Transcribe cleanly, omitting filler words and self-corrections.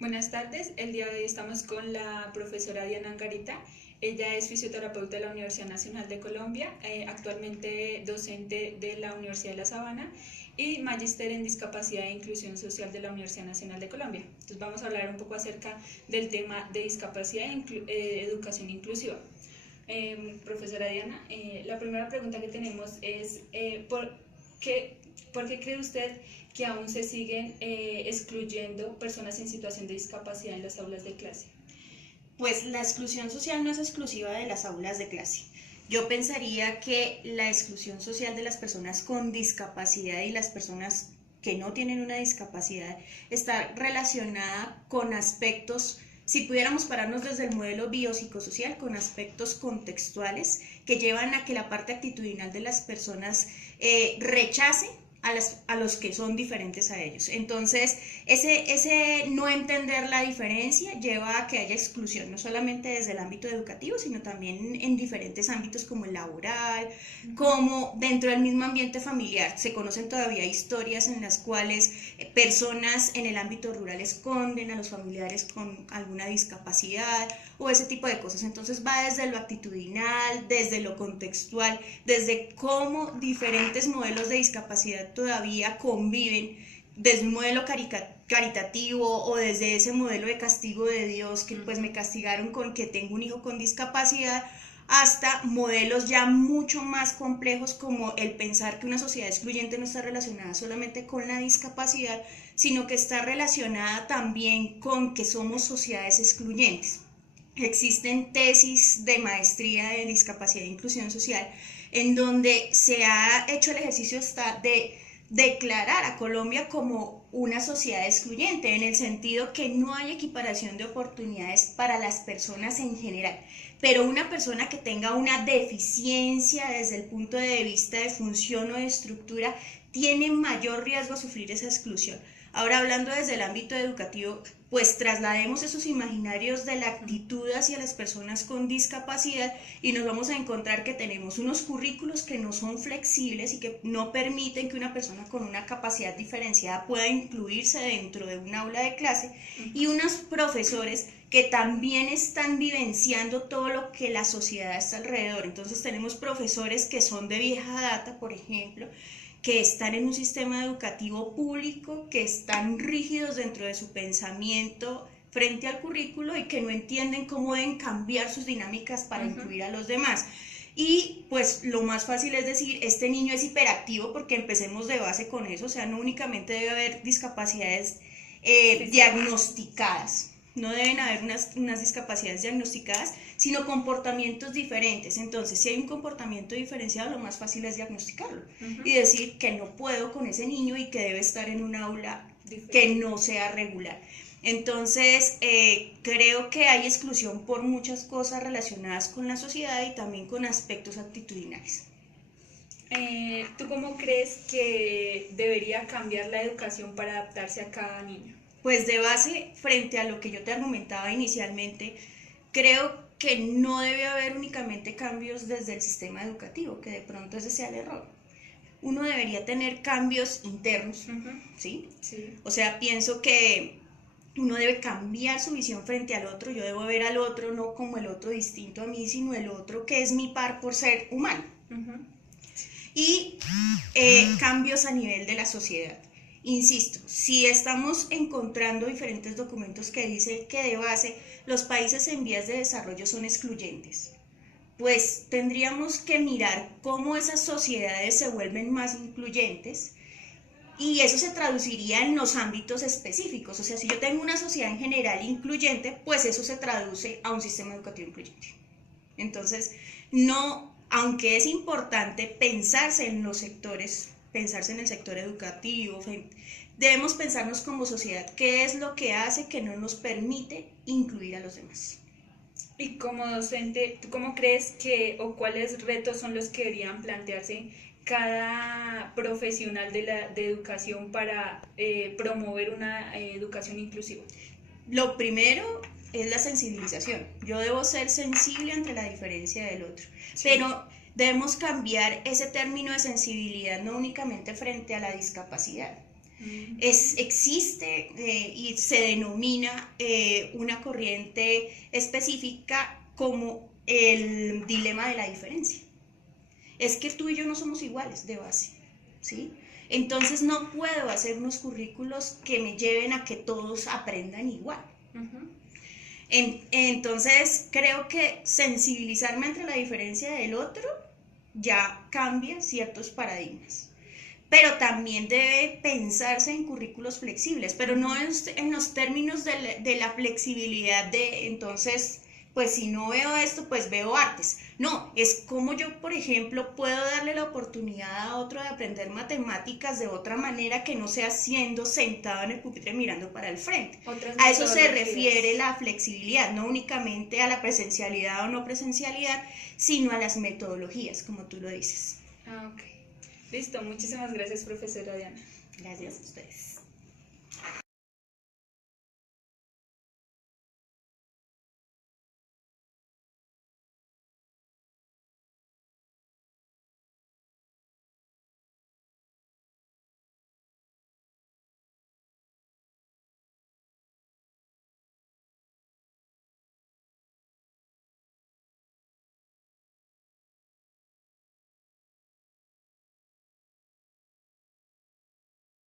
Buenas tardes, el día de hoy estamos con la profesora Diana Angarita. Ella es fisioterapeuta de la Universidad Nacional de Colombia, actualmente docente de la Universidad de La Sabana y magíster en discapacidad e inclusión social de la Universidad Nacional de Colombia. Entonces vamos a hablar un poco acerca del tema de discapacidad e educación inclusiva. Profesora Diana, la primera pregunta que tenemos es ¿por qué cree usted que aún se siguen excluyendo personas en situación de discapacidad en las aulas de clase? Pues la exclusión social no es exclusiva de las aulas de clase. Yo pensaría que la exclusión social de las personas con discapacidad y las personas que no tienen una discapacidad está relacionada con aspectos, si pudiéramos pararnos desde el modelo biopsicosocial, con aspectos contextuales que llevan a que la parte actitudinal de las personas rechace a los que son diferentes a ellos. Entonces, ese no entender la diferencia lleva a que haya exclusión, no solamente desde el ámbito educativo, sino también en diferentes ámbitos como el laboral, como dentro del mismo ambiente familiar. Se conocen todavía historias en las cuales personas en el ámbito rural esconden a los familiares con alguna discapacidad o ese tipo de cosas. Entonces va desde lo actitudinal, desde lo contextual, desde cómo diferentes modelos de discapacidad todavía conviven, desde un modelo caritativo o desde ese modelo de castigo de Dios, que pues me castigaron con que tengo un hijo con discapacidad, hasta modelos ya mucho más complejos como el pensar que una sociedad excluyente no está relacionada solamente con la discapacidad, sino que está relacionada también con que somos sociedades excluyentes. Existen tesis de maestría de discapacidad e inclusión social en donde se ha hecho el ejercicio de declarar a Colombia como una sociedad excluyente, en el sentido que no hay equiparación de oportunidades para las personas en general, pero una persona que tenga una deficiencia desde el punto de vista de función o de estructura tiene mayor riesgo a sufrir esa exclusión. Ahora, hablando desde el ámbito educativo, pues traslademos esos imaginarios de la actitud hacia las personas con discapacidad y nos vamos a encontrar que tenemos unos currículos que no son flexibles y que no permiten que una persona con una capacidad diferenciada pueda incluirse dentro de un aula de clase, y unos profesores que también están vivenciando todo lo que la sociedad está alrededor. Entonces tenemos profesores que son de vieja data, por ejemplo, que están en un sistema educativo público, que están rígidos dentro de su pensamiento frente al currículo y que no entienden cómo deben cambiar sus dinámicas para incluir a los demás. Y pues lo más fácil es decir, este niño es hiperactivo, porque empecemos de base con eso. O sea, no únicamente debe haber discapacidades diagnosticadas, no deben haber unas discapacidades diagnosticadas, sino comportamientos diferentes. Entonces, si hay un comportamiento diferenciado, lo más fácil es diagnosticarlo y decir que no puedo con ese niño y que debe estar en un aula que no sea regular. Entonces, creo que hay exclusión por muchas cosas relacionadas con la sociedad y también con aspectos actitudinales. ¿Tú cómo crees que debería cambiar la educación para adaptarse a cada niño? Pues de base, frente a lo que yo te argumentaba inicialmente, creo que no debe haber únicamente cambios desde el sistema educativo, que de pronto ese sea el error. Uno debería tener cambios internos, ¿sí? Sí. O sea, pienso que uno debe cambiar su visión frente al otro. Yo debo ver al otro no como el otro distinto a mí, sino el otro que es mi par por ser humano. Y cambios a nivel de la sociedad. Insisto, si estamos encontrando diferentes documentos que dicen que de base los países en vías de desarrollo son excluyentes, pues tendríamos que mirar cómo esas sociedades se vuelven más incluyentes, y eso se traduciría en los ámbitos específicos. O sea, si yo tengo una sociedad en general incluyente, pues eso se traduce a un sistema educativo incluyente. Entonces, no, aunque es importante pensarse en los sectores, pensarse en el sector educativo, debemos pensarnos como sociedad qué es lo que hace que no nos permite incluir a los demás. Y como docente, ¿tú cómo crees que o cuáles retos son los que deberían plantearse cada profesional de educación para promover una educación inclusiva? Lo primero es la sensibilización. Yo debo ser sensible ante la diferencia del otro, sí, pero debemos cambiar ese término de sensibilidad no únicamente frente a la discapacidad, Existe y se denomina una corriente específica como el dilema de la diferencia. Es que tú y yo no somos iguales de base, ¿sí? Entonces no puedo hacer unos currículos que me lleven a que todos aprendan igual. Entonces creo que sensibilizarme entre la diferencia del otro ya cambia ciertos paradigmas. Pero también debe pensarse en currículos flexibles, pero no en los términos de la flexibilidad de, entonces, pues si no veo esto, pues veo artes. No, es como yo, por ejemplo, puedo darle la oportunidad a otro de aprender matemáticas de otra manera que no sea siendo sentado en el pupitre mirando para el frente. A eso se refiere la flexibilidad, no únicamente a la presencialidad o no presencialidad, sino a las metodologías, como tú lo dices. Ok. Listo, muchísimas gracias, profesora Diana. Gracias a ustedes.